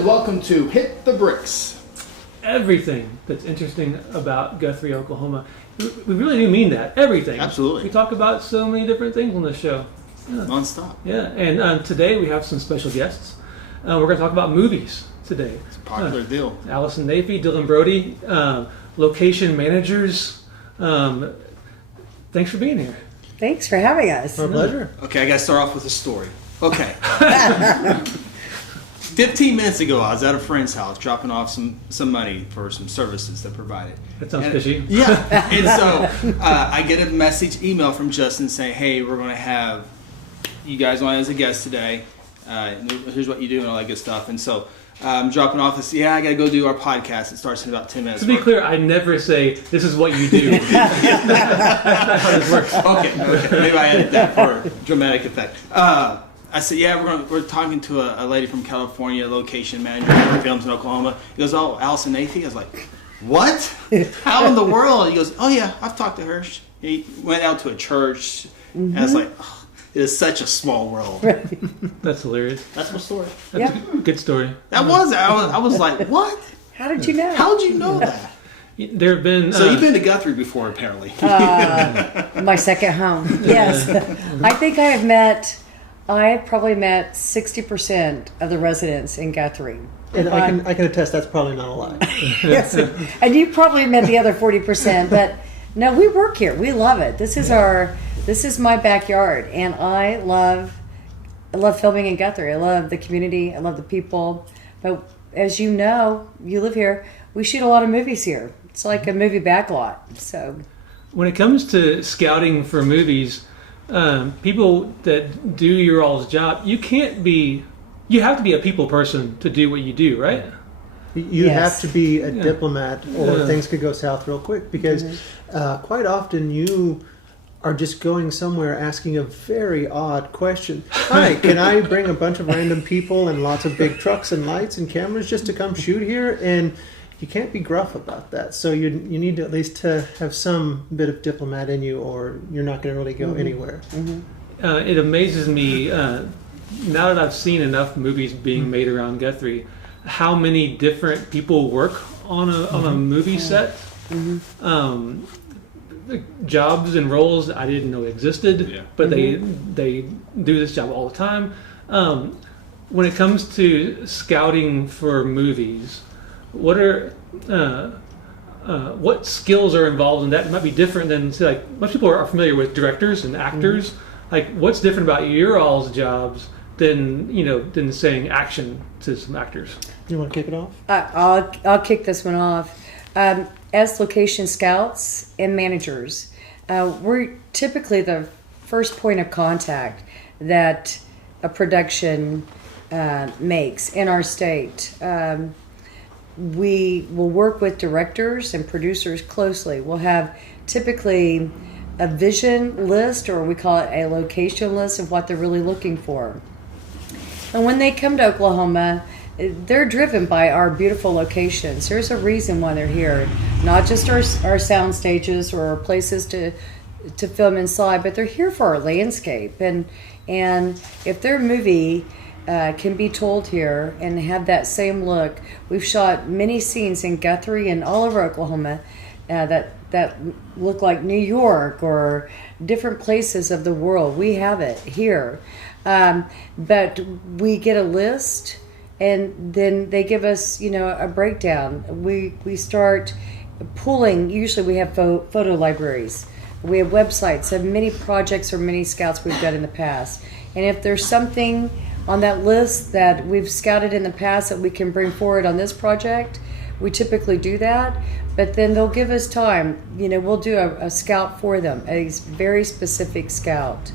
and welcome to Hit the Bricks. Everything that's interesting about Guthrie, Oklahoma. We really do mean that. Everything. Absolutely. We talk about so many different things on this show. Yeah. Non-stop. Yeah, and today we have some special guests. We're going to talk about movies today. It's a popular deal. Alison Naifeh Dylan Brodie, location managers. Thanks for being here. Thanks for having us. Our pleasure. Okay, I got to start off with a story. Okay. 15 minutes ago, I was at a friend's house dropping off some money for some services they provided. That sounds fishy. Yeah. And so I get a email from Justin saying, hey, we're going to have you guys on as a guest today. Here's what you do and all that good stuff. And so I'm dropping off this. Yeah, I got to go do our podcast. It starts in about 10 minutes. To be clear, I never say, this is what you do. That's how this works. Okay. Maybe I edit that for dramatic effect. I said, yeah, we're talking to a lady from California, location manager for films in Oklahoma. He goes, oh, Alison Naifeh? I was like, what? How in the world? He goes, oh, yeah, I've talked to her. He went out to a church. And I was like, oh, it is such a small world. Right. That's hilarious. That's my story. That's a good story. That was. I was like, what? How did you know? How did you know that? There have been... So you've been to Guthrie before, apparently. My second home. Yes. I think I have probably met 60% of the residents in Guthrie. And I can attest that's probably not a lie. Yes. And you probably met the other 40%, but no, we work here. We love it. This is my backyard, and I love filming in Guthrie. I love the community. I love the people. But as you know, you live here, we shoot a lot of movies here. It's like a movie backlot. So when it comes to scouting for movies, people that do your all's job, you have to be a people person to do what you do, right? You Yes. have to be a diplomat or things could go south real quick because quite often you are just going somewhere asking a very odd question. Hi, can I bring a bunch of random people and lots of big trucks and lights and cameras just to come shoot here? And you can't be gruff about that. So you need to at least to have some bit of diplomat in you or you're not going to really go anywhere. Mm-hmm. It amazes me, now that I've seen enough movies being made around Guthrie, how many different people work on a movie set. Mm-hmm. Jobs and roles I didn't know existed, but they do this job all the time. When it comes to scouting for movies, what skills are involved in that? It might be different than, say, like most people are familiar with directors and actors. Like, what's different about your all's jobs than saying action to some actors? You want to kick it off? I'll kick this one off. As location scouts and managers, we're typically the first point of contact that a production makes in our state. We will work with directors and producers closely. We'll have typically a vision list, or we call it a location list of what they're really looking for. And when they come to Oklahoma, they're driven by our beautiful locations. There's a reason why they're here, not just our sound stages or our places to film inside, but they're here for our landscape. And if their movie can be told here and have that same look, we've shot many scenes in Guthrie and all over Oklahoma that look like New York or different places of the world. We have it here, but we get a list. And then they give us, a breakdown. We start pulling. Usually we have photo libraries. We have websites of many projects or many scouts we've done in the past. And if there's something on that list that we've scouted in the past that we can bring forward on this project, we typically do that. But then they'll give us time. We'll do a scout for them, a very specific scout.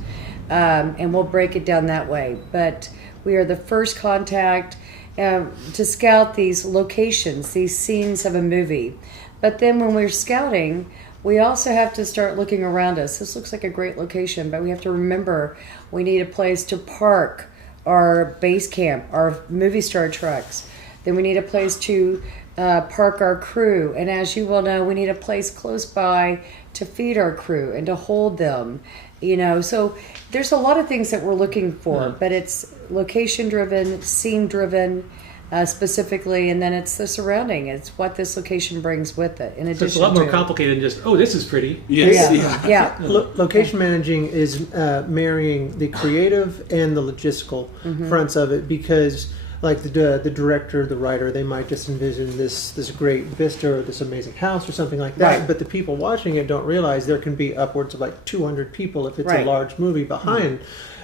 And we'll break it down that way. But we are the first contact to scout these locations, these scenes of a movie. But then when we're scouting, we also have to start looking around us. This looks like a great location, but we have to remember we need a place to park our base camp, our movie star trucks. Then we need a place to park our crew. And as you well know, we need a place close by to feed our crew and to hold them. So there's a lot of things that we're looking for, but it's location driven, scene driven, specifically, and then it's the surrounding. It's what this location brings with it. In addition, So it's a lot more to, complicated than just, oh, this is pretty. Yes. yeah. Location managing is marrying the creative and the logistical fronts of it, because like the director, the writer, they might just envision this great vista or this amazing house or something like that. Right. But the people watching it don't realize there can be upwards of like 200 people if it's Right. a large movie behind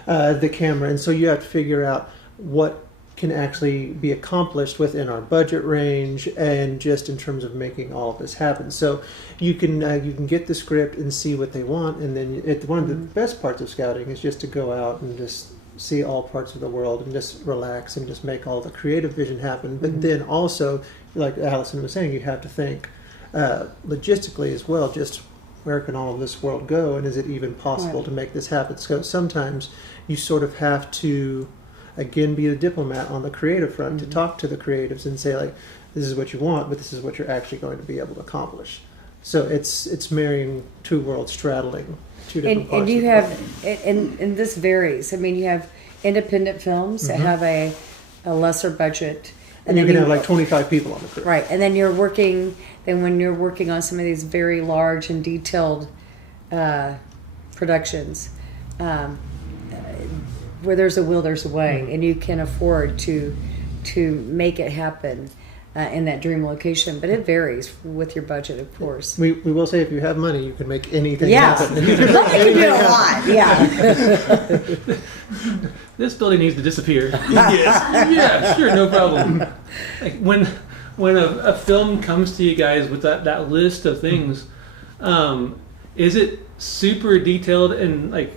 the camera. And so you have to figure out what can actually be accomplished within our budget range and just in terms of making all of this happen. So you can get the script and see what they want, and then one of the best parts of scouting is just to go out and just see all parts of the world and just relax and just make all the creative vision happen. But then also, like Alison was saying, you have to think logistically as well, just where can all of this world go, and is it even possible to make this happen? So sometimes you sort of have to again be a diplomat on the creative front to talk to the creatives and say, like, this is what you want, but this is what you're actually going to be able to accomplish. So it's marrying two worlds, straddling two different parts. And you of the have, world. and this varies. I mean, you have independent films that have a lesser budget, and you can have like 25 people on the crew. right, and then when you're working on some of these very large and detailed productions, where there's a will, there's a way, and you can afford to make it happen in that dream location. But it varies with your budget, of course. We will say, if you have money, you can make anything Yeah, happen. you can do a lot. Yeah, This building needs to disappear. Yes. Yeah, sure, no problem. Like when a film comes to you guys with that list of things, is it super detailed and like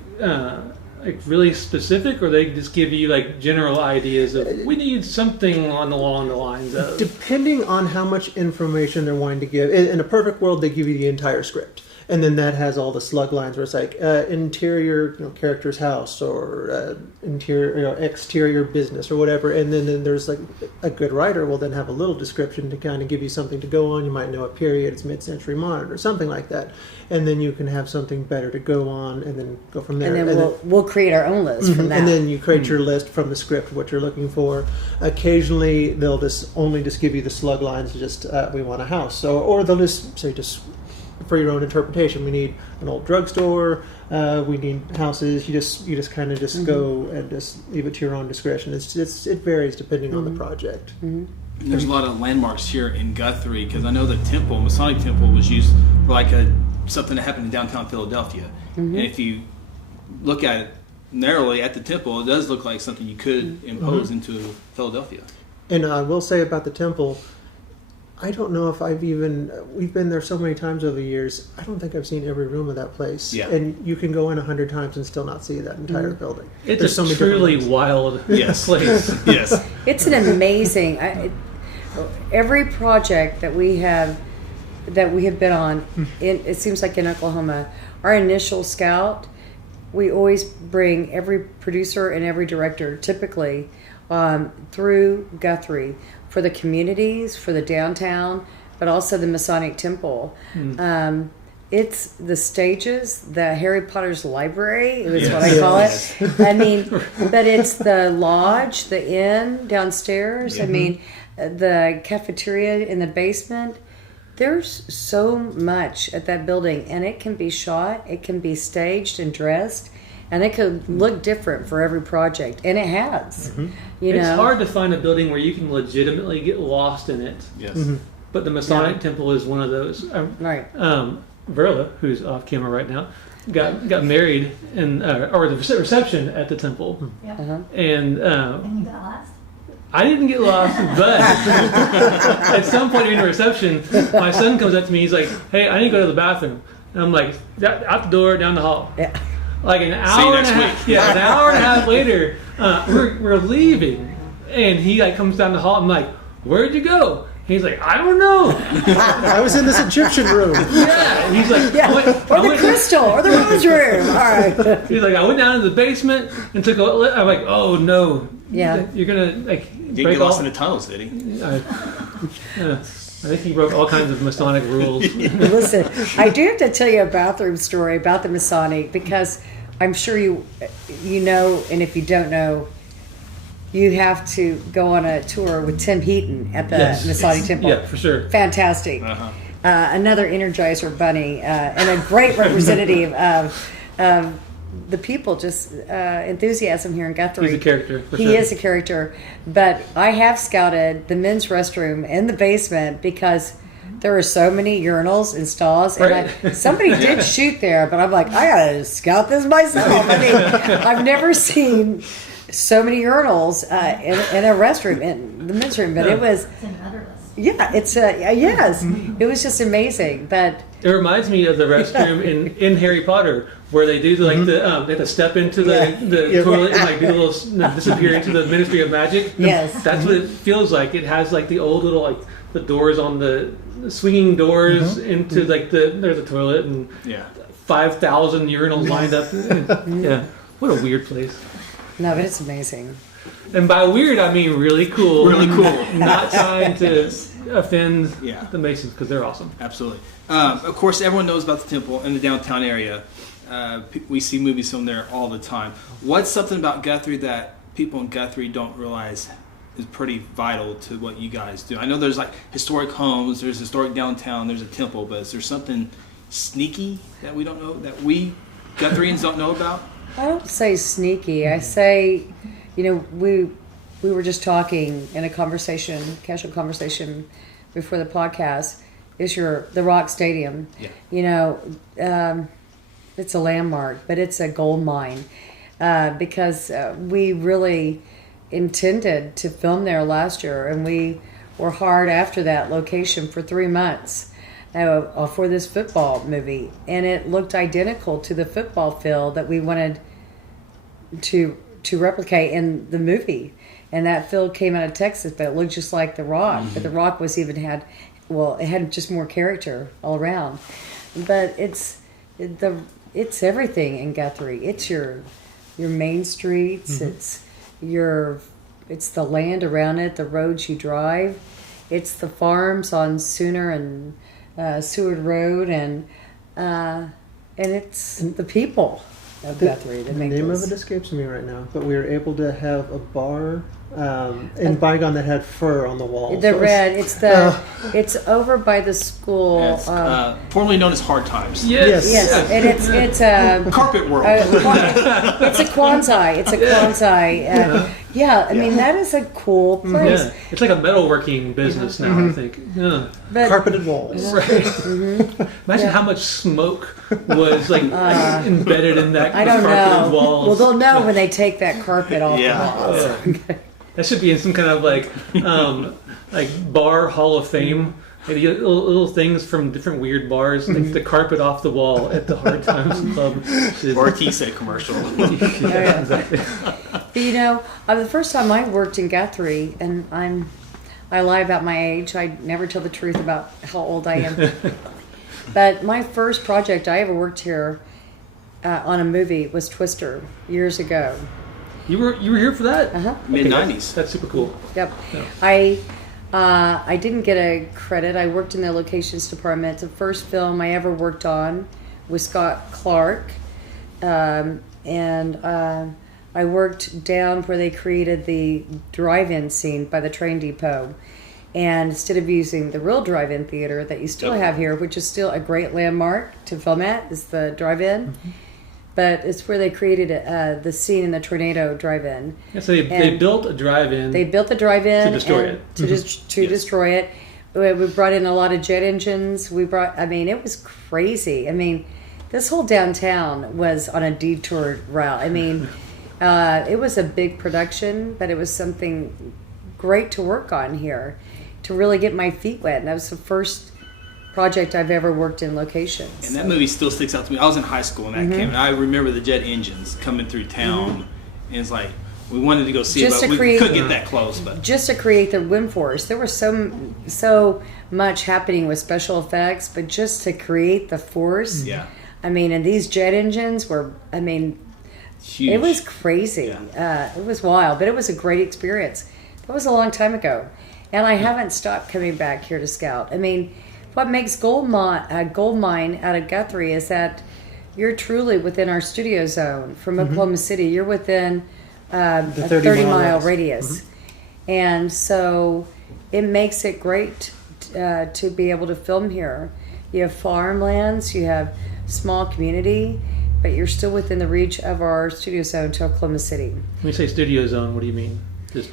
really specific, or they just give you like general ideas of we need something along the lines of? Depending on how much information they're wanting to give. In a perfect world, they give you the entire script. And then that has all the slug lines where it's like interior, character's house, or interior, exterior business, or whatever. And then there's like a good writer will then have a little description to kind of give you something to go on. You might know a period, it's mid-century modern, or something like that. And then you can have something better to go on, and then go from there. and then we'll create our own list from that. And then you create your list from the script, what you're looking for. Occasionally, they'll just give you the slug lines, just we want a house. So, or they'll just say, just for your own interpretation, we need an old drugstore, we need houses. You just kind of just go and just leave it to your own discretion. It varies depending on the project. There's a lot of landmarks here in Guthrie, because I know the temple, Masonic temple, was used for like something that happened in downtown Philadelphia. And if you look at it narrowly at the temple, it does look like something you could impose into Philadelphia. And I will say about the temple, I don't know if we've been there so many times over the years, I don't think I've seen every room of that place. Yeah. And you can go in 100 times and still not see that entire building. It's There's a so many different truly rooms. wild Yes. place. Yes. It's an amazing. Every project that we have been on, it seems like in Oklahoma, our initial scout, we always bring every producer and every director, typically, through Guthrie for the communities, for the downtown, but also the Masonic Temple. It's the stages, the Harry Potter's library is what I call it. I mean, but it's the lodge, the inn downstairs. I mean, the cafeteria in the basement. There's so much at that building, and it can be shot, it can be staged and dressed, and it could look different for every project, and it has. It's hard to find a building where you can legitimately get lost in it. Yes. But the Masonic Temple is one of those. Right. Verla, who's off camera right now, got married or the reception at the temple. And And you got lost? I didn't get lost, but at some point during the reception, my son comes up to me. He's like, "Hey, I need to go to the bathroom." And I'm like, "Out the door, down the hall." Yeah. Like an hour and a half. Yeah, an hour and a half later, we're leaving, and he like comes down the hall. I'm like, "Where'd you go?" He's like, "I don't know." I was in this Egyptian room. Yeah, and he's like, Or the crystal, or the rose room. All right. He's like, "I went down to the basement and took a." I'm like, "Oh no." Yeah. You're gonna like You break get lost all. in the tunnels, did he? I think he broke all kinds of Masonic rules. Listen, I do have to tell you a bathroom story about the Masonic, because I'm sure you know, and if you don't know, you have to go on a tour with Tim Heaton at the Masadi Temple. Yeah, for sure. Fantastic. Another Energizer Bunny, and a great representative of the people, just enthusiasm here in Guthrie. He's a character. For He sure. is a character. But I have scouted the men's restroom in the basement because there are so many urinals and stalls. Right. And somebody did shoot there, but I'm like, I gotta scout this myself. I mean, I've never seen so many urinals in a restroom, in the men's room. But it was, It's another list. yeah, it's yes. It was just amazing. But It reminds me of the restroom in Harry Potter where they do they have to step into the toilet and like do a little disappear into the Ministry of Magic. Yes. That's what it feels like. It has like the old little like the doors on the swinging doors into like there's a toilet and 5,000 urinals lined up. Yeah, what a weird place. no, but it's amazing. And by weird, I mean really cool. Really cool. Not trying to offend the Masons because they're awesome. Absolutely. Of course, everyone knows about the temple in the downtown area. We see movies filmed there all the time. What's something about Guthrie that people in Guthrie don't realize is pretty vital to what you guys do? I know there's like historic homes, there's historic downtown, there's a temple, but is there something sneaky that we don't know, that we Guthrians don't know about? I don't say sneaky. I say, we were just talking in a conversation, casual conversation before the podcast. Is the Rock Stadium? Yeah. It's a landmark, but it's a gold mine because we really intended to film there last year, and we were hard after that location for 3 months for this football movie, and it looked identical to the football field that we wanted to replicate in the movie. And that field came out of Texas, but it looked just like the Rock. But the Rock it had just more character all around. But it's everything in Guthrie. It's your main streets. It's the land around it, the roads you drive. It's the farms on Sooner and Seward Road, and it's the people of Guthrie that The make name this. of it escapes me right now, but we were able to have a bar in Bygone that had fur on the walls. The red. It's over by the school. It's, formerly known as Hard Times. Yes. Yes, and it's a Carpet World. it's a Kwanzaa. It's a Kwanzaa. I mean that is a cool place. Yeah, it's like a metalworking business now. I think. Yeah. But Carpeted walls. Right. Imagine how much smoke was like embedded in that I don't carpeted know. walls. Well, they'll know when they take that carpet off Yeah. the walls. That should be in some kind of like bar Hall of Fame. Like little things from different weird bars, like the carpet off the wall at the Hard Times Pub. Or a tea set commercial. Yeah, exactly. But, the first time I worked in Guthrie, and I lie about my age. I never tell the truth about how old I am. But my first project I ever worked here on a movie was Twister years ago. You were here for that? Mid-90s. That's super cool. Yep. Yeah. I didn't get a credit. I worked in the locations department. The first film I ever worked on was Scott Clark, and I worked down where they created the drive-in scene by the train depot. And instead of using the real drive-in theater that you still have here, which is still a great landmark to film at, is the drive-in. But it's where they created the scene in the Tornado drive-in. Yeah, so they built a drive-in. They built the drive-in to destroy and it. To destroy it. We brought in a lot of jet engines. It was crazy. I mean, this whole downtown was on a detour route. I mean, it was a big production, but it was something great to work on here, to really get my feet wet. And that was the first project I've ever worked in locations. And that movie still sticks out to me. I was in high school when that came, and I remember the jet engines coming through town, and it's like we wanted to go see Just it, to but we create- couldn't get that close. But Just to create the wind force. There was so much happening with special effects, but just to create the force. yeah, I mean, and these jet engines were, huge. it was crazy. Yeah. It was wild, but it was a great experience. That was a long time ago. And I haven't stopped coming back here to scout. I mean, what makes gold mine out of Guthrie is that you're truly within our studio zone from Oklahoma City. You're within a 30-mile radius. And so it makes it great to be able to film here. You have farmlands, you have small community, but you're still within the reach of our studio zone to Oklahoma City. When you say studio zone, what do you mean? Just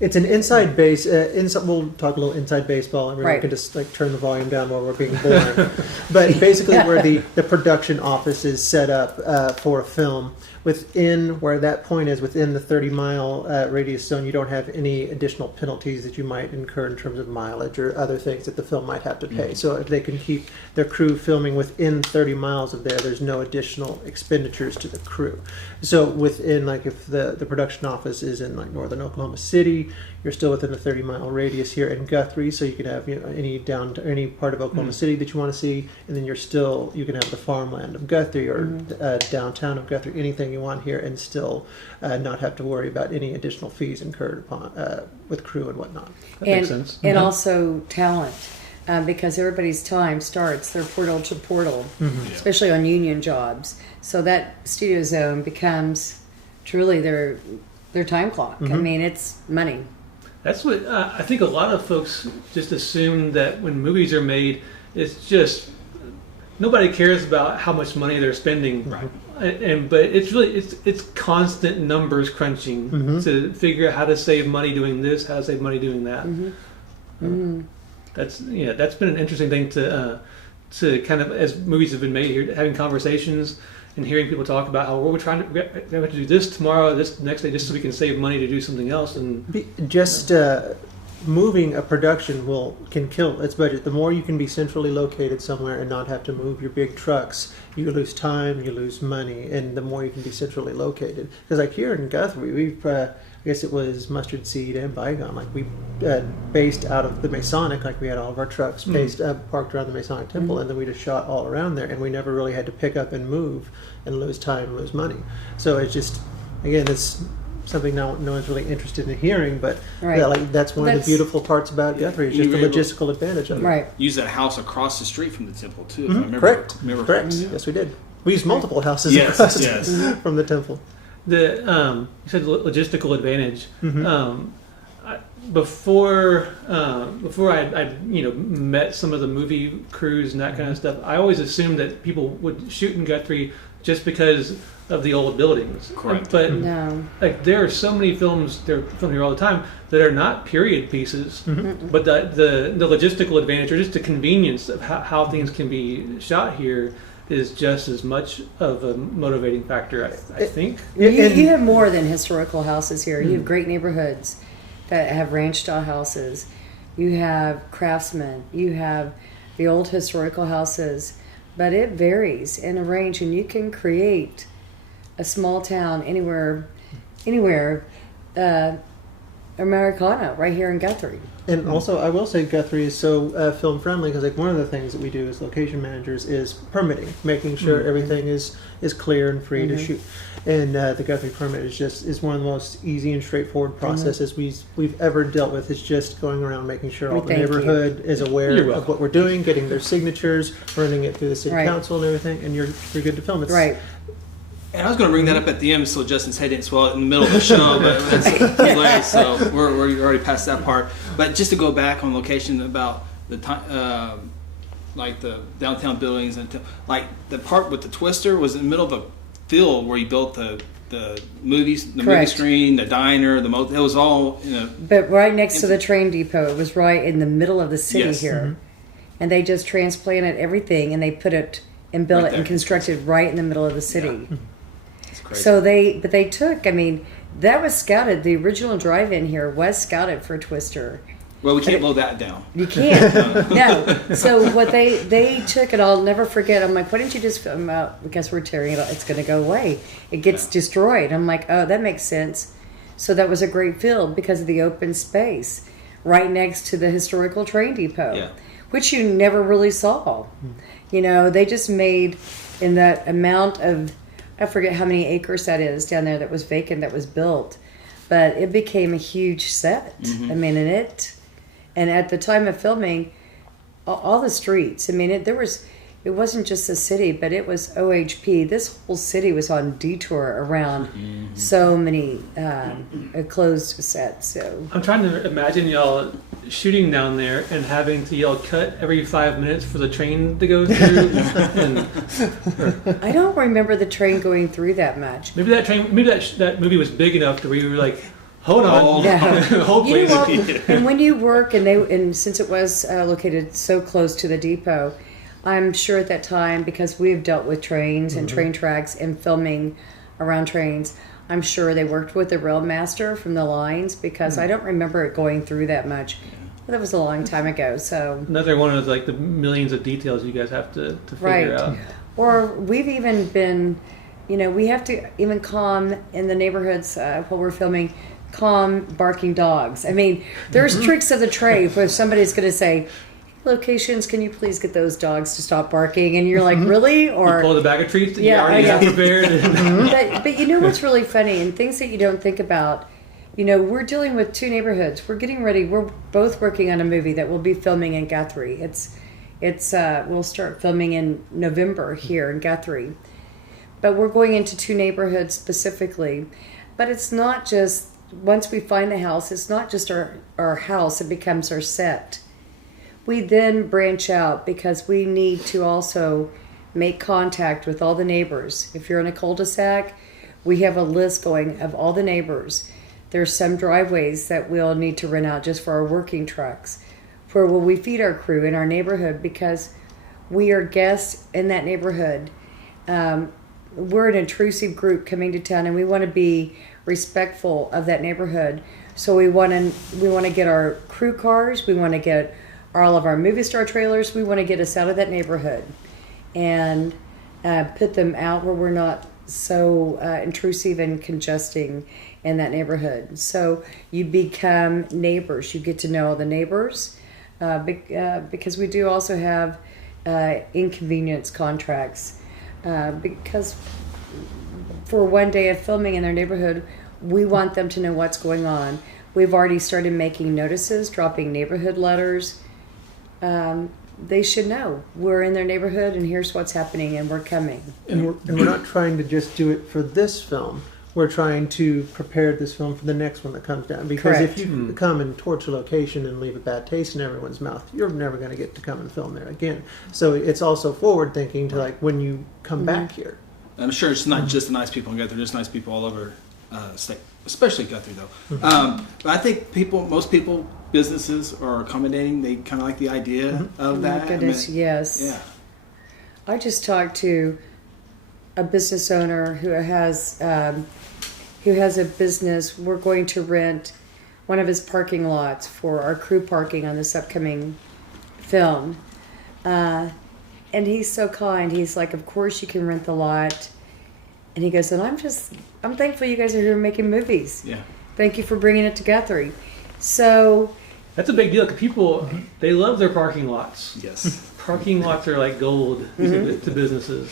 It's an inside base. We'll talk a little inside baseball. Everyone Right. can just like turn the volume down while we're being boring. But basically, where the production office is set up for a film, within where that point is within the 30-mile radius zone, you don't have any additional penalties that you might incur in terms of mileage or other things that the film might have to pay. So if they can keep their crew filming within 30 miles of there's no additional expenditures to the crew. So within, like, if the production office is in like northern Oklahoma City, you're still within a 30-mile radius here in Guthrie, so you can have any part of Oklahoma City that you want to see, and then you can have the farmland of Guthrie or downtown of Guthrie, anything you want here, and still not have to worry about any additional fees incurred upon with crew and whatnot. that makes sense. And also talent. Because everybody's time starts their portal to portal, especially on union jobs. So that studio zone becomes truly their time clock. I mean, it's money. That's what I think a lot of folks just assume, that when movies are made, it's just nobody cares about how much money they're spending. Right. But it's really it's constant numbers crunching to figure out how to save money doing this, how to save money doing that. That's been an interesting thing to kind of, as movies have been made here, having conversations and hearing people talk about how we're trying to have to do this tomorrow, this next day, just so we can save money to do something else. And Moving a production can kill its budget. The more you can be centrally located somewhere and not have to move your big trucks, you lose time, you lose money, and the more you can be centrally located. Because like here in Guthrie, we've I guess it was Mustard Seed and Bygone. Like we based out of the Masonic, like we had all of our trucks parked around the Masonic Temple, and then we just shot all around there, and we never really had to pick up and move and lose time and lose money. So it's just, again, it's something no one's really interested in hearing, but that's one of the beautiful parts about Guthrie, is just the logistical advantage of it. Right. Use that house across the street from the temple too. If I remember Correct. Yes, we did. We used multiple houses across from the temple. you said logistical advantage. Before I met some of the movie crews and that kind of stuff, I always assumed that people would shoot in Guthrie just because of the old buildings. Correct. But No. like there are so many films, they're filmed here all the time, that are not period pieces, but the logistical advantage or just the convenience of how things can be shot here is just as much of a motivating factor, I think. You have more than historical houses here. You have great neighborhoods that have ranch-style houses. You have craftsmen. You have the old historical houses. But it varies in a range, and you can create a small town anywhere, Americana, right here in Guthrie. And also, I will say Guthrie is so film friendly, because like one of the things that we do as location managers is permitting, making sure everything is clear and free to shoot. And the Guthrie permit is one of the most easy and straightforward processes we've ever dealt with. It's just going around making sure all the neighborhood is aware of what we're doing, getting their signatures, running it through the city council and everything, and you're good to film. It's, Right. And I was going to bring that up at the end, so Justin's head didn't swell in the middle of the show, but it's too late, so we're already past that part. But just to go back on location about the time, like the downtown buildings, and like the part with the Twister was in the middle of a field where you built the movies, the movie screen, the diner, the motel. It was all But right next to the train depot, it was right in the middle of the city here, and they just transplanted everything and they put it and built it and constructed right in the middle of the city. Yeah. Crazy. So they took, that was scouted. The original drive-in here was scouted for Twister. Well, we can't blow that down. You can't. No. So what they took, and I'll never forget, I'm like, why didn't you just film out, because we're tearing it off, it's going to go away. It gets destroyed. I'm like, oh, that makes sense. So that was a great field because of the open space right next to the historical train depot, which you never really saw. They just made in that amount of, I forget how many acres that is down there that was vacant, that was built, but it became a huge set. And at the time of filming, all the streets, there was it wasn't just the city, but it was OHP. This whole city was on detour around so many closed sets. So I'm trying to imagine y'all shooting down there and having to yell cut every 5 minutes for the train to go through. I don't remember the train going through that much. Maybe that movie was big enough to where you were like, hold on, Yeah. hold You please. know what? And when you work, and since it was located so close to the depot, I'm sure at that time, because we've dealt with trains and train tracks and filming around trains, I'm sure they worked with the rail master from the lines, because I don't remember it going through that much. But that was a long time ago, so. Another one of like the millions of details you guys have to figure out. Or we've even been, we have to even calm in the neighborhoods while we're filming, calm barking dogs. I mean, there's tricks of the trade where somebody's going to say, locations, can you please get those dogs to stop barking? And you're like, really? Or You pull the bag of treats that Yeah, you already yeah. have prepared. but you know what's really funny, and things that you don't think about, we're dealing with two neighborhoods. We're getting ready. We're both working on a movie that we'll be filming in Guthrie. We'll start filming in November here in Guthrie. But we're going into two neighborhoods specifically. But it's not just, once we find the house, it's not just our house, it becomes our set. We then branch out because we need to also make contact with all the neighbors. If you're in a cul-de-sac, we have a list going of all the neighbors. There's some driveways that we'll need to rent out just for our working trucks. Where will we feed our crew in our neighborhood, because we are guests in that neighborhood. We're an intrusive group coming to town, and we want to be respectful of that neighborhood. So we want to get our crew cars. We want to get all of our movie star trailers. We want to get us out of that neighborhood and put them out where we're not so intrusive and congesting in that neighborhood. So you become neighbors. You get to know all the neighbors because we do also have inconvenience contracts because for one day of filming in their neighborhood, we want them to know what's going on. We've already started making notices, dropping neighborhood letters. They should know we're in their neighborhood and here's what's happening and we're coming. And we're not trying to just do it for this film. We're trying to prepare this film for the next one that comes down. Because Correct. if you come and torch a location and leave a bad taste in everyone's mouth, you're never going to get to come and film there again. So it's also forward thinking to like when you come back here. I'm sure it's not just the nice people in Guthrie. There's nice people all over state, especially Guthrie though. But I think most people, businesses are accommodating. They kind of like the idea of that. My goodness, yes. Yeah. I just talked to a business owner who has a business. We're going to rent one of his parking lots for our crew parking on this upcoming film. And he's so kind. He's like, of course you can rent the lot. And he goes, and I'm thankful you guys are here making movies. Yeah. Thank you for bringing it to Guthrie. So That's a big deal because people, they love their parking lots. Yes. Parking lots are like gold to businesses.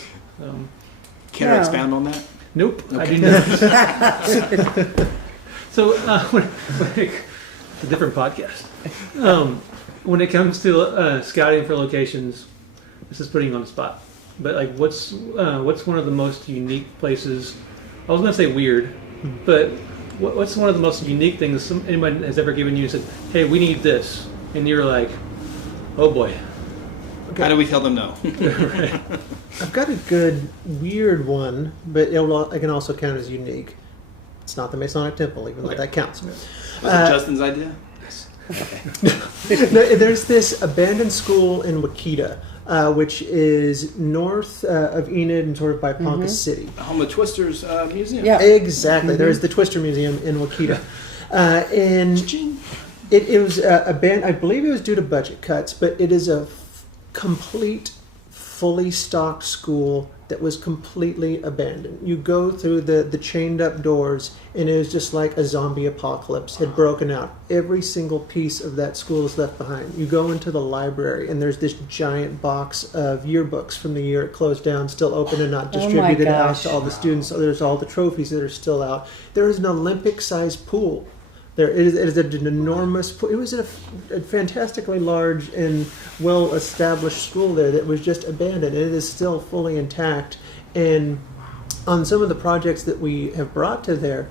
Can I expand on that? Nope, Okay. I do not. So, it's a different podcast. When it comes to scouting for locations, this is putting you on the spot. But like, what's one of the most unique places? I was gonna say weird, but what's one of the most unique things anyone has ever given you and said, "Hey, we need this," and you're like, "Oh boy." How do we tell them no? I've got a good weird one, but it can also count as unique. It's not the Masonic Temple, even though that counts. Was it Justin's idea? No, there's this abandoned school in Wakita, which is north of Enid and sort of by Ponca City. The home of Twister's museum. Yeah. Exactly. There's the Twister Museum in Wakita. And it was abandoned. I believe it was due to budget cuts, but it is a complete, fully stocked school that was completely abandoned. You go through the chained up doors and it was just like a zombie apocalypse had broken out. Every single piece of that school is left behind. You go into the library and there's this giant box of yearbooks from the year it closed down, still open and not distributed out to all the students. So there's all the trophies that are still out. There is an Olympic-sized pool It is an enormous. It was a fantastically large and well-established school there that was just abandoned. It is still fully intact. And on some of the projects that we have brought to there,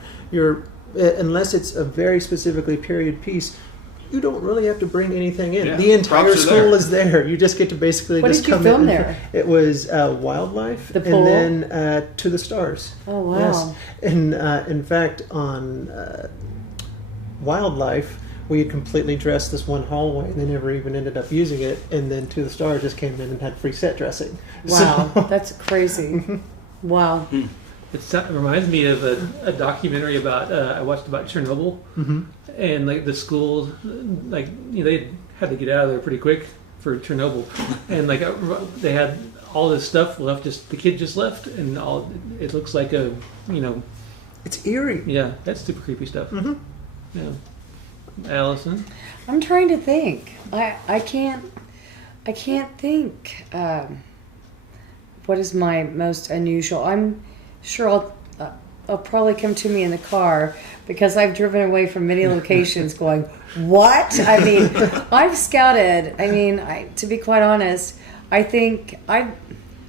unless it's a very specifically period piece, you don't really have to bring anything in. Yeah, The entire props are school there. is there. You just get to basically What just did you come film in. there? It was wildlife, The pool? and then To the Stars. Oh, wow. Yes. And in fact, on wildlife, we had completely dressed this one hallway, and they never even ended up using it. And then To the Stars just came in and had free set dressing. Wow, So- that's crazy. Wow. It reminds me of a documentary about I watched about Chernobyl, and like the schools, like they had to get out of there pretty quick for Chernobyl, and like they had all this stuff left. Just the kid just left, and all it looks like a It's eerie. yeah, that's super creepy stuff. Yeah, Allison. I'm trying to think. I can't think. What is my most unusual? I'm sure I'll probably come to me in the car because I've driven away from many locations going, what? I mean, I've scouted. I mean, to be quite honest, I think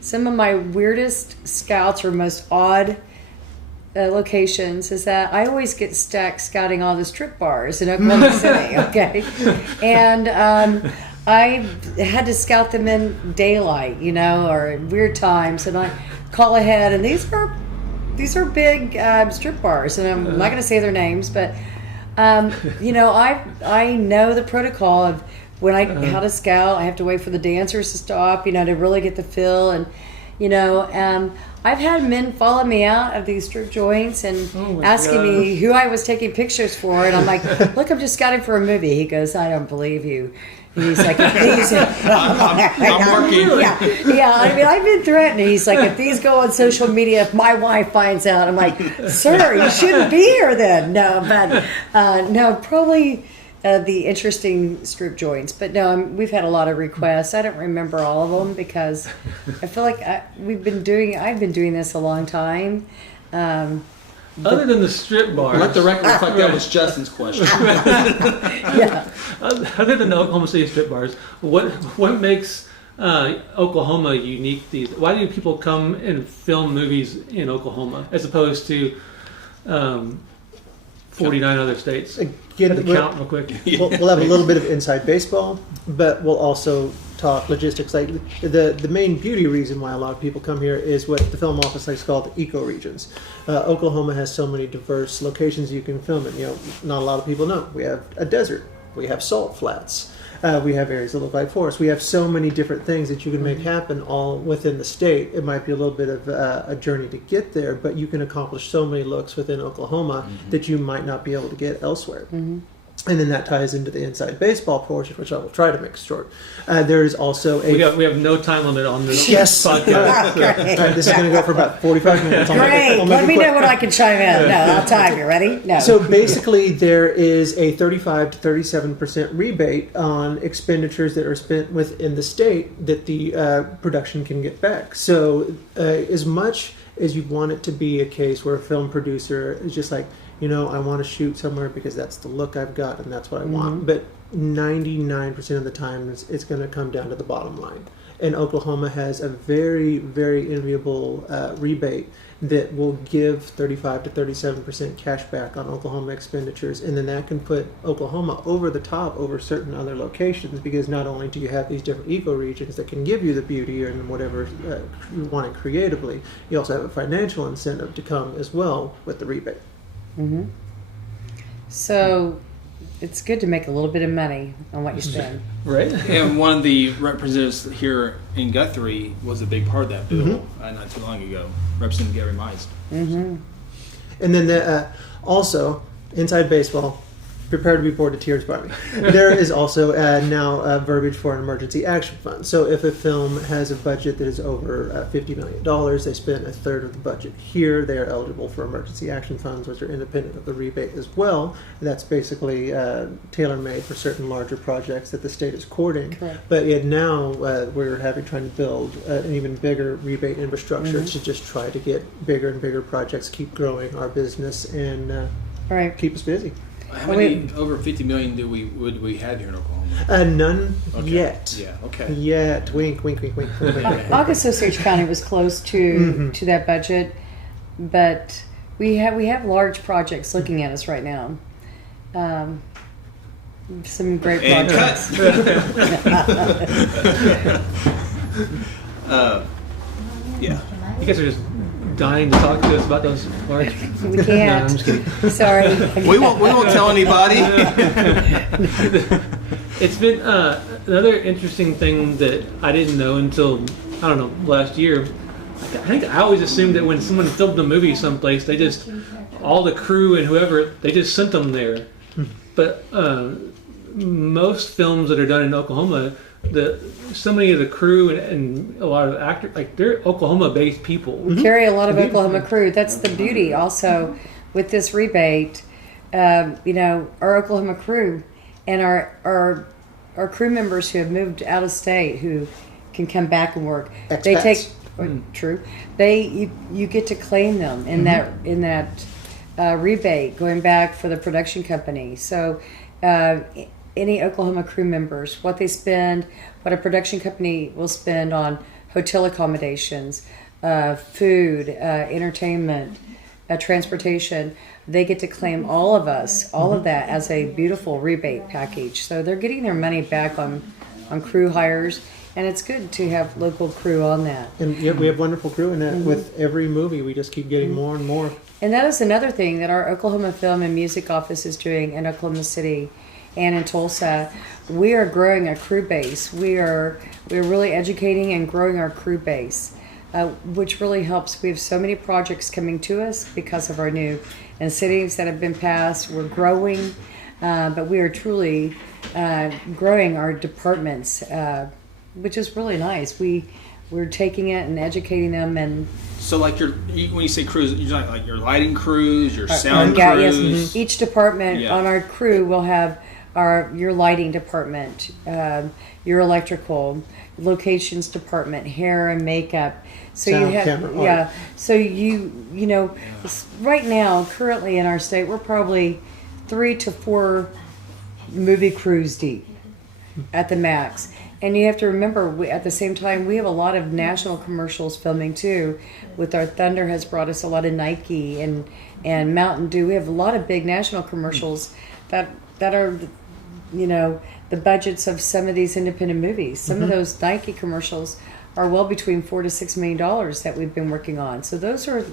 some of my weirdest scouts or most odd locations is that I always get stuck scouting all the strip bars in Oklahoma City, okay? And I had to scout them in daylight, or at weird times, and I call ahead, and these are big strip bars, and I'm not going to say their names, but I know the protocol of how to scout. I have to wait for the dancers to stop, to really get the feel, and I've had men follow me out of these strip joints and asking me who I was taking pictures for, and I'm like, look, I'm just scouting for a movie. He goes, I don't believe you. And he's like, if these, I'm working. yeah. I mean, I've been threatened. He's like, if these go on social media, if my wife finds out, I'm like, sir, you shouldn't be here then. No, but no, probably the interesting strip joints. But no, we've had a lot of requests. I don't remember all of them because I feel like I've been doing this a long time. Other than the strip bars, Let the record reflect that was Justin's question. Yeah. other than the Oklahoma City strip bars, what makes Oklahoma unique? Why do people come and film movies in Oklahoma as opposed to 49 other states? Again, Had to count real quick. we'll have a little bit of inside baseball, but we'll also talk logistics. Like the main beauty reason why a lot of people come here is what the film office likes to call the eco-regions. Oklahoma has so many diverse locations you can film in. Not a lot of people know. We have a desert. We have salt flats. We have areas that look like forests. We have so many different things that you can make happen all within the state. It might be a little bit of a journey to get there, but you can accomplish so many looks within Oklahoma that you might not be able to get elsewhere. And then that ties into the inside baseball portion, which I will try to make short. There is also a... We have no time limit on this Yes. podcast. Great. All right, this is going to go for about 45 minutes. Great. Let me know when I can chime in. No, I'll time you. Ready? No. So basically, there is a 35 to 37% rebate on expenditures that are spent within the state that the production can get back. So as much as you want it to be a case where a film producer is just like, I want to shoot somewhere because that's the look I've got and that's what I want. But 99% of the time, it's going to come down to the bottom line. And Oklahoma has a very, very enviable rebate that will give 35 to 37% cash back on Oklahoma expenditures. And then that can put Oklahoma over the top over certain other locations, because not only do you have these different eco-regions that can give you the beauty and whatever you want it creatively, you also have a financial incentive to come as well with the rebate. So it's good to make a little bit of money on what you spend. Right? And one of the representatives here in Guthrie was a big part of that bill not too long ago, Representative Gary Mize. And then also, inside baseball, prepare to be bored to tears by me. There is also now verbiage for an emergency action fund. So if a film has a budget that is over $50 million, they spend a third of the budget here, they are eligible for emergency action funds, which are independent of the rebate as well. That's basically tailor-made for certain larger projects that the state is courting. Correct. But yet now we're trying to build an even bigger rebate infrastructure to just try to get bigger and bigger projects, keep growing our business, and All right. keep us busy. How many over 50 million would we have here in Oklahoma? None Okay. yet. Yeah. Okay. Yet. Wink, wink, wink, wink. August Osage County was close to that budget, but we have large projects looking at us right now. Some great And projects. Yeah. You guys are just dying to talk to us about those large. We No, can't. I'm just kidding. Sorry. We won't tell anybody. It's been another interesting thing that I didn't know until, I don't know, last year. I think I always assumed that when someone filmed a movie someplace, they just, all the crew and whoever, they just sent them there. But most films that are done in Oklahoma, so many of the crew and a lot of actors, like, they're Oklahoma-based people. We carry a lot of Oklahoma crew. That's the beauty also with this rebate. Our Oklahoma crew and our crew members who have moved out of state who can come back and work. Expats. They take true. You get to claim them in that rebate going back for the production company. So any Oklahoma crew members, what they spend, what a production company will spend on hotel accommodations, food, entertainment, transportation, they get to claim all of that as a beautiful rebate package. So they're getting their money back on crew hires, and it's good to have local crew on that. And yet we have wonderful crew in that. With every movie, we just keep getting more and more. And that is another thing that our Oklahoma Film and Music Office is doing in Oklahoma City and in Tulsa. We are growing a crew base. We're really educating and growing our crew base, which really helps. We have so many projects coming to us because of our new cities that have been passed. We're growing, but we are truly growing our departments, which is really nice. We're taking it and educating them. And So, like, when you say crews, you're talking like your lighting crews, your sound crews. Each department on our crew will have your lighting department, your electrical, locations department, hair and makeup. So Sound, you have camera, art. So right now, currently in our state, we're probably 3 to 4 movie crews deep at the max. And you have to remember, at the same time, we have a lot of national commercials filming too. With our Thunder has brought us a lot of Nike and Mountain Dew. We have a lot of big national commercials that are, the budgets of some of these independent movies. Some of those Nike commercials are well between $4 to $6 million that we've been working on. So those are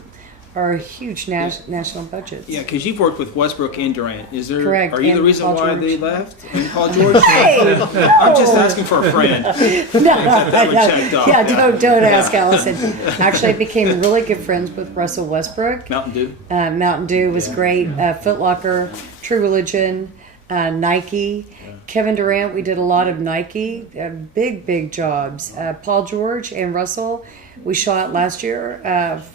huge national budgets. Yeah, because you've worked with Westbrook and Durant. Correct. Are you the And reason Paul why George. they left? And Paul George? Hey, I'm just asking for a friend. That one checked off. Don't ask Allison. Actually, I became really good friends with Russell Westbrook. Mountain Dew. Mountain Dew was great. Foot Locker, True Religion, Nike. Kevin Durant, we did a lot of Nike, big jobs. Paul George and Russell, we shot last year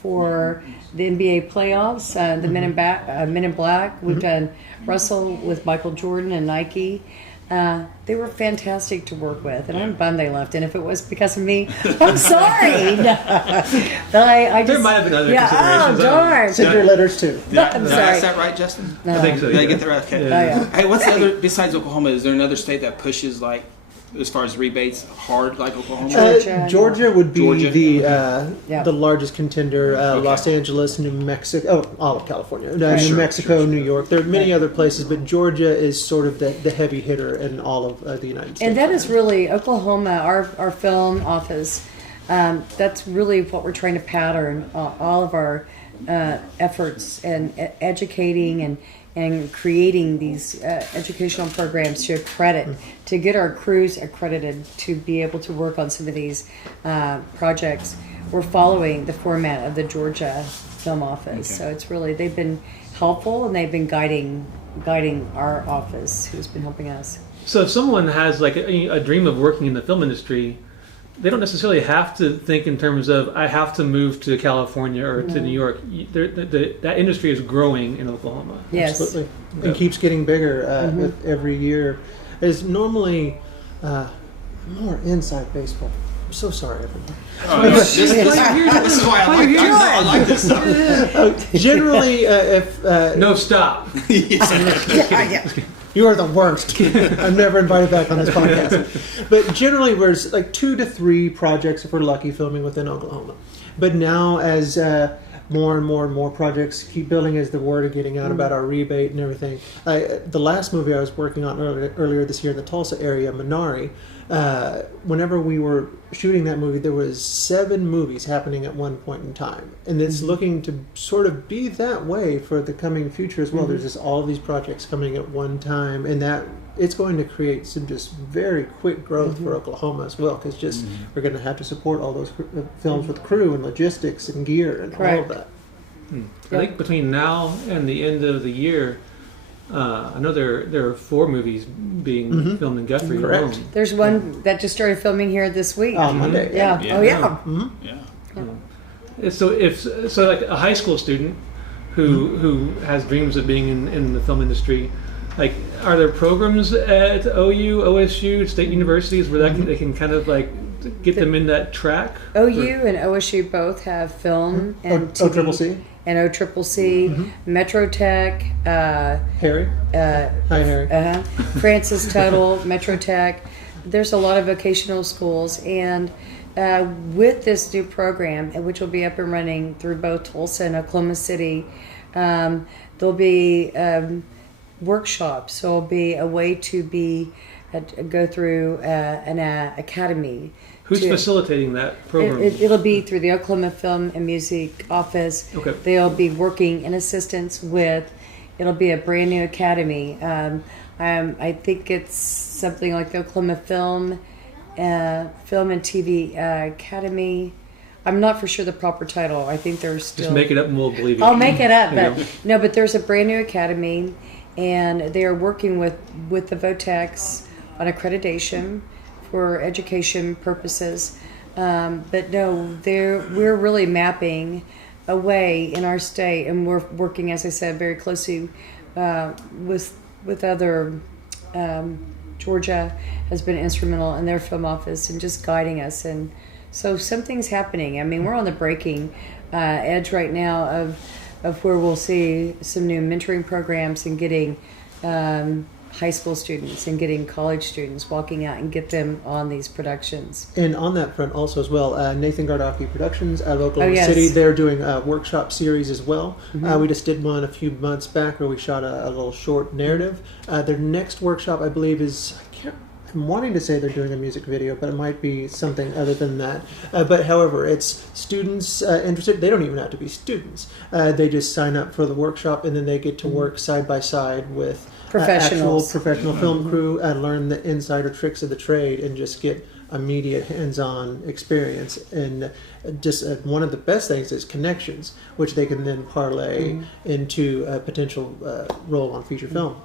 for the NBA playoffs, the Men in Black. We've done Russell with Michael Jordan and Nike. They were fantastic to work with, and I'm bummed they left. And if it was because of me, I'm sorry. But I just, There might have been other oh, considerations. darn. Send your letters too. Did I I'm ask sorry. that right, Justin? No. I think so. Did I yeah. get that right? Okay. Yeah. Hey, what's the other, besides Oklahoma, is there another state that pushes, like, as far as rebates, hard like Oklahoma? Georgia, Would be Georgia. the largest contender. Los Angeles, New Mexico, all of California, New Mexico, New York. There are many other places, but Georgia is sort of the heavy hitter in all of the United States. And that is really Oklahoma, our film office. That's really what we're trying to pattern all of our efforts and educating and creating these educational programs to accredit, to get our crews accredited to be able to work on some of these projects. We're following the format of the Georgia Film Office. So it's really, they've been helpful and they've been guiding our office, who's been helping us. So if someone has like a dream of working in the film industry, they don't necessarily have to think in terms of I have to move to California or to New York. That industry is growing in Oklahoma. Yes. Absolutely. And keeps getting bigger with every year. There's normally more inside baseball. so sorry, everyone. Oh, this is why I like this stuff. Generally, if No, stop. you are the worst. I'm never invited back on this podcast. But generally, there's like 2 to 3 projects, if we're lucky, filming within Oklahoma. But now, as more and more projects keep building, as the word is getting out about our rebate and everything. The last movie I was working on earlier this year in the Tulsa area, Minari, whenever we were shooting that movie, there was 7 movies happening at one point in time. And it's looking to sort of be that way for the coming future as well. There's just all of these projects coming at one time, and that it's going to create some just very quick growth for Oklahoma as well, because just we're going to have to support all those films with crew and logistics and gear and all of that. I think between now and the end of the year, I know there are 4 movies being filmed in Guthrie Correct. alone. There's one that just started filming here this week. On Monday. Yeah. Yeah. Oh, yeah. Yeah. So like a high school student who has dreams of being in the film industry, like, are there programs at OU, OSU, state universities where they can kind of like get them in that track? OU and OSU both have film and TV. OCCC. And OCCC, Metro Tech, Harry. Hi, Harry. Francis Tuttle, Metro Tech. There's a lot of vocational schools, and with this new program, which will be up and running through both Tulsa and Oklahoma City, there'll be workshops. So it'll be a way to go through an academy. Who's facilitating that program? It'll be through the Oklahoma Film and Music Office. Okay. They'll be working in assistance with. It'll be a brand new academy. I think it's something like the Oklahoma Film and TV Academy. I'm not for sure the proper title. I think there's still. Just make it up and we'll believe it. I'll make it up, but no. But there's a brand new academy, and they are working with the VOTEX on accreditation for education purposes. But no, we're really mapping a way in our state, and we're working, as I said, very closely with other. Georgia has been instrumental in their film office and just guiding us, and so something's happening. I mean, we're on the breaking edge right now of where we'll see some new mentoring programs and getting high school students and getting college students walking out and get them on these productions. And on that front also as well, Nathan Gardocki Productions out of Oklahoma yes. City, they're doing a workshop series as well. We just did one a few months back where we shot a little short narrative. Their next workshop, I believe, is... I'm wanting to say they're doing a music video, but it might be something other than that. But however, it's students interested. They don't even have to be students. They just sign up for the workshop, and then they get to work side by side with actual professional film crew and learn the insider tricks of the trade and just get immediate hands-on experience. And just one of the best things is connections, which they can then parlay into a potential role on feature film.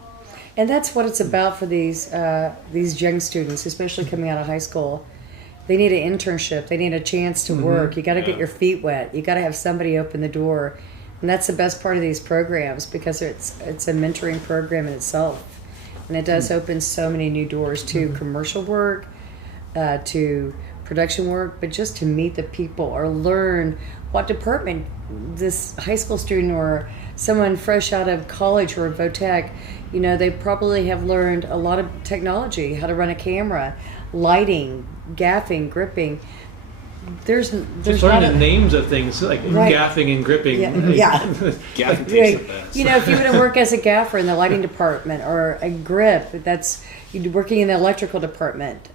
And that's what it's about for these young students, especially coming out of high school. They need an internship. They need a chance to work. You got to get your feet wet. You got to have somebody open the door, and that's the best part of these programs, because it's a mentoring program in itself, and it does open so many new doors to commercial work, to production work, but just to meet the people or learn what department this high school student or someone fresh out of college or VOTEC, they probably have learned a lot of technology, how to run a camera, lighting, gaffing, gripping. There's just learning the names of things like gaffing and gripping. Yeah. Gaffing takes the best. If you were to work as a gaffer in the lighting department or a grip, that's you're working in the electrical department.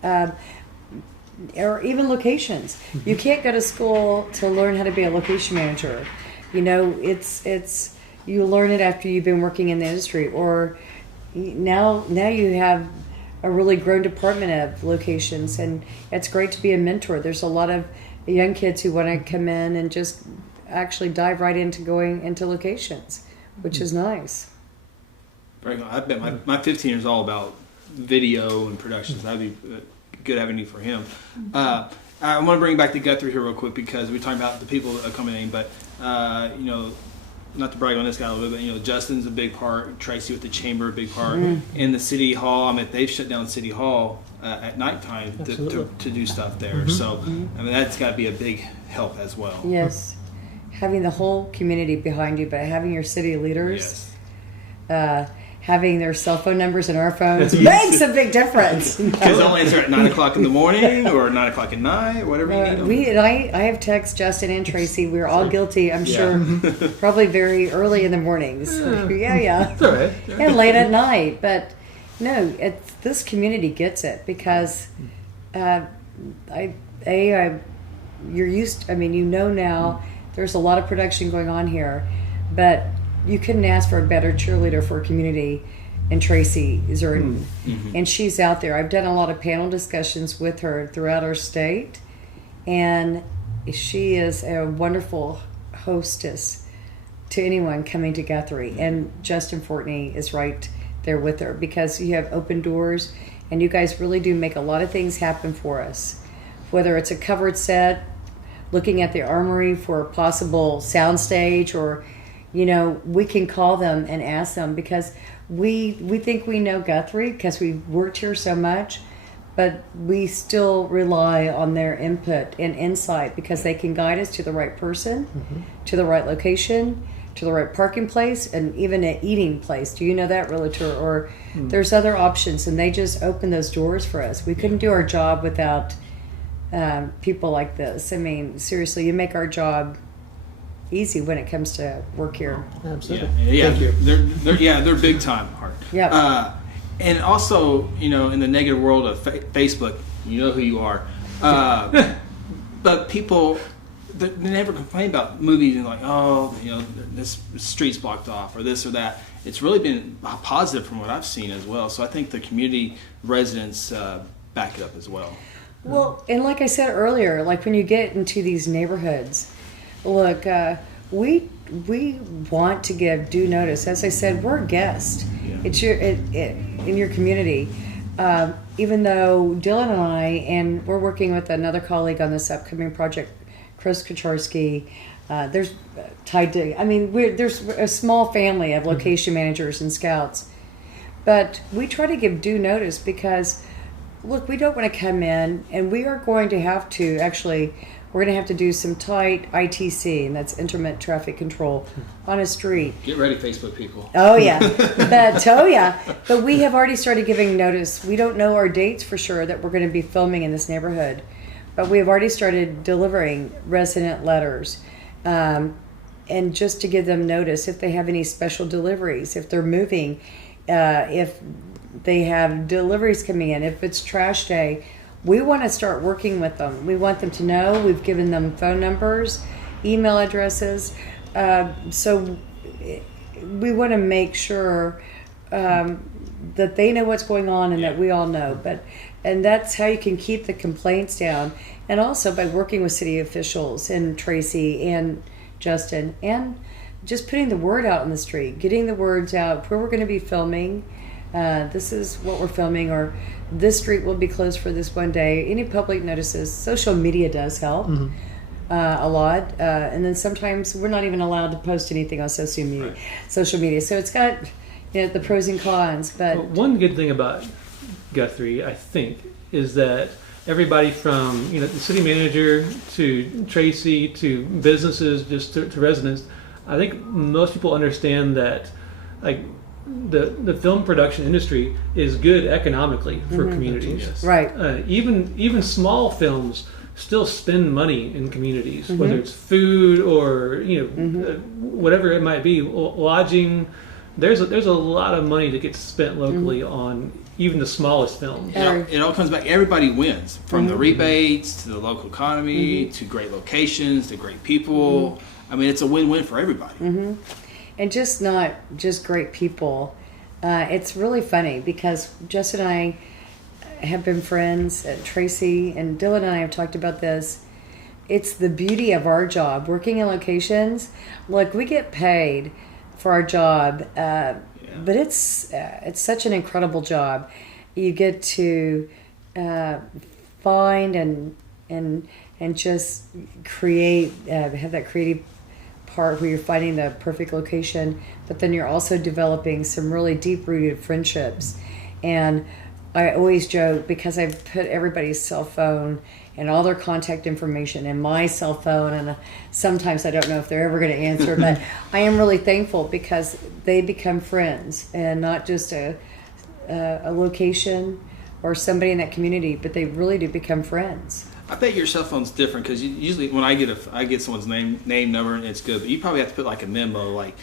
Or even locations. You can't go to school to learn how to be a location manager. It's you learn it after you've been working in the industry, or now you have a really grown department of locations, and it's great to be a mentor. There's a lot of young kids who want to come in and just actually dive right into going into locations, which is nice. Very cool. I bet my 15 is all about video and productions. That'd be good avenue for him. I want to bring back to Guthrie here real quick, because we're talking about the people that are coming in, but not to brag on this guy a little bit, but Justin's a big part. Tracy with the chamber, a big part. In the city hall, I mean, they've shut down City Hall at nighttime to do stuff there. So, I mean, that's got to be a big help as well. Yes. Having the whole community behind you, but having your city leaders, having their cell phone numbers in our phones makes a big difference. Because they'll answer at 9 o'clock in the morning or 9 o'clock at night, whatever you need. I have texted Justin and Tracy. We're all guilty, I'm sure, probably very early in the mornings. Yeah. It's all right. And late at night. But no, this community gets it because you're used. I mean, now there's a lot of production going on here, but you couldn't ask for a better cheerleader for a community. And Tracy Zerden, and she's out there. I've done a lot of panel discussions with her throughout our state, and she is a wonderful hostess to anyone coming to Guthrie. And Justin Fortney is right there with her because you have open doors, and you guys really do make a lot of things happen for us. Whether it's a covered set, looking at the armory for a possible soundstage, or we can call them and ask them because we think we know Guthrie because we've worked here so much, but we still rely on their input and insight because they can guide us to the right person, to the right location, to the right parking place, and even an eating place. Do you know that, realtor? Or there's other options, and they just open those doors for us. We couldn't do our job without people like this. I mean, seriously, you make our job easy when it comes to work here. Absolutely. Yeah. Thank you. They're big time hard. Yeah. And also, in the negative world of Facebook, you know who you are. But people, they never complain about movies and this street's blocked off or this or that. It's really been positive from what I've seen as well. So I think the community residents back it up as well. Well, and like I said earlier, like when you get into these neighborhoods, look, we want to give due notice. As I said, we're a guest. Yeah. It's in your community. Even though Dylan and we're working with another colleague on this upcoming project, Chris Kaczorski. There's tied to. I mean, there's a small family of location managers and scouts, but we try to give due notice because, look, we don't want to come in, and we are going to have to actually. We're going to have to do some tight ITC, and that's intermittent traffic control, on a street. Get ready, Facebook people. Oh, yeah. But we have already started giving notice. We don't know our dates for sure that we're going to be filming in this neighborhood, but we have already started delivering resident letters, and just to give them notice if they have any special deliveries, if they're moving, if they have deliveries coming in, if it's trash day. We want to start working with them. We want them to know. We've given them phone numbers, email addresses. So we want to make sure that they know what's going on and that we all know. And that's how you can keep the complaints down. And also by working with city officials and Tracy and Justin and just putting the word out in the street, getting the words out where we're going to be filming. This is what we're filming, or this street will be closed for this one day. Any public notices. Social media does help a lot, and then sometimes we're not even allowed to post anything on social media. Right. Social media, so it's got the pros and cons. But Well, one good thing about Guthrie, I think, is that everybody from the city manager to Tracy to businesses, just to residents, I think most people understand that, like. The film production industry is good economically for communities. Yes. right, Even small films still spend money in communities, whether it's food or whatever it might be, lodging. There's a lot of money that gets spent locally on even the smallest films. It all comes back. Everybody wins, from the rebates to the local economy to great locations to great people. I mean, it's a win-win for everybody. and just not just great people. It's really funny because Justin and I have been friends. Tracy and Dylan and I have talked about this. It's the beauty of our job, working in locations. Look, we get paid for our job, but it's such an incredible job. You get to find and just create, have that creative part where you're finding the perfect location, but then you're also developing some really deep-rooted friendships. And I always joke, because I put everybody's cell phone and all their contact information in my cell phone, and sometimes I don't know if they're ever going to answer, but I am really thankful because they become friends, and not just a location or somebody in that community, but they really do become friends. I bet your cell phone's different because usually when I get someone's name, number, and it's good, but you probably have to put like a memo, like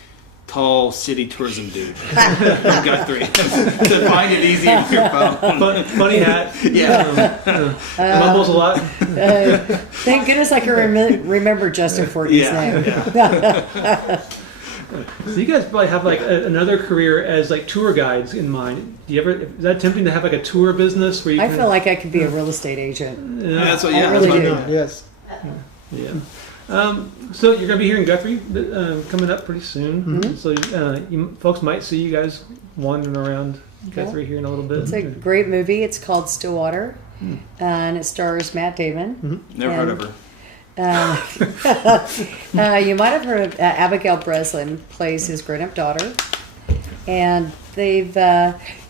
tall city tourism dude from Guthrie to find it easy on your phone. Funny hat. Yeah. Mumbles a lot. Thank goodness I can remember Justin Fortney's name. Yeah. So you guys probably have like another career as like tour guides in mind. Do you ever? Is that tempting to have like a tour business where you? I feel like I could be a real estate agent. Yeah. That's what. I Yeah, really that's what do. Yes. Yeah. So you're going to be here in Guthrie coming up pretty soon. Mm-hmm. So you folks might see you guys wandering around Guthrie here in a little bit. It's a great movie. It's called Stillwater, and it stars Matt Damon. Never heard of her. You might have heard of Abigail Breslin plays his grown-up daughter, and they've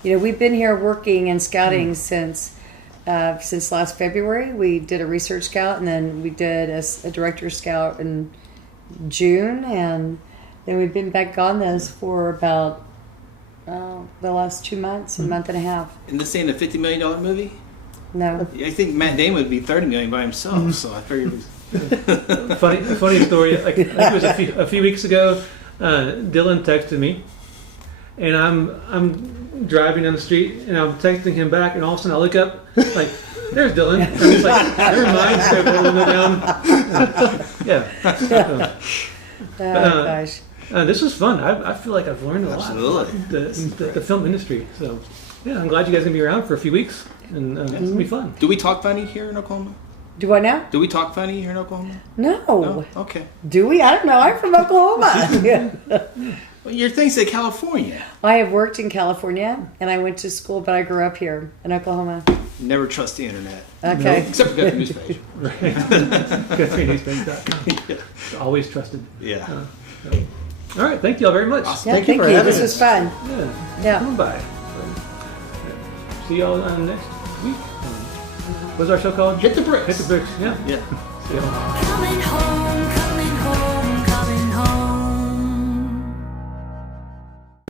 we've been here working and scouting since last February. We did a research scout, and then we did a director scout in June, and then we've been back on this for about the last 2 months, a month and a half. And this ain't a $50 million movie? No. I think Matt Damon would be $30 million by himself, so I figured it was. funny story. Like, I think it was a few weeks ago. Dylan texted me, and I'm driving down the street, and I'm texting him back, and all of a sudden I look up, like, there's Dylan. And I'm just like, never mind. So I put it down. Yeah. Gosh. This was fun. I feel like I've learned a lot Absolutely. about the film industry. So yeah, I'm glad you guys are gonna be around for a few weeks, and it's gonna be fun. Do we talk funny here in Oklahoma? Do I now? Do we talk funny here in Oklahoma? No. No? Okay. Do we? I don't know. I'm from Oklahoma. Well, your thing said California. I have worked in California, and I went to school, but I grew up here in Oklahoma. Never trust the internet. Okay. Except for Guthrie News Page. GuthrieNewsPage.com. Always trusted. Yeah. All right, thank you all very much. Awesome. Yeah, Thank you thank for you. having This us. was fun. Yeah. Yeah. Come by. See y'all next week. What's our show called? Hit the bricks. Hit the bricks. Yeah. Yeah. See y'all. Coming home.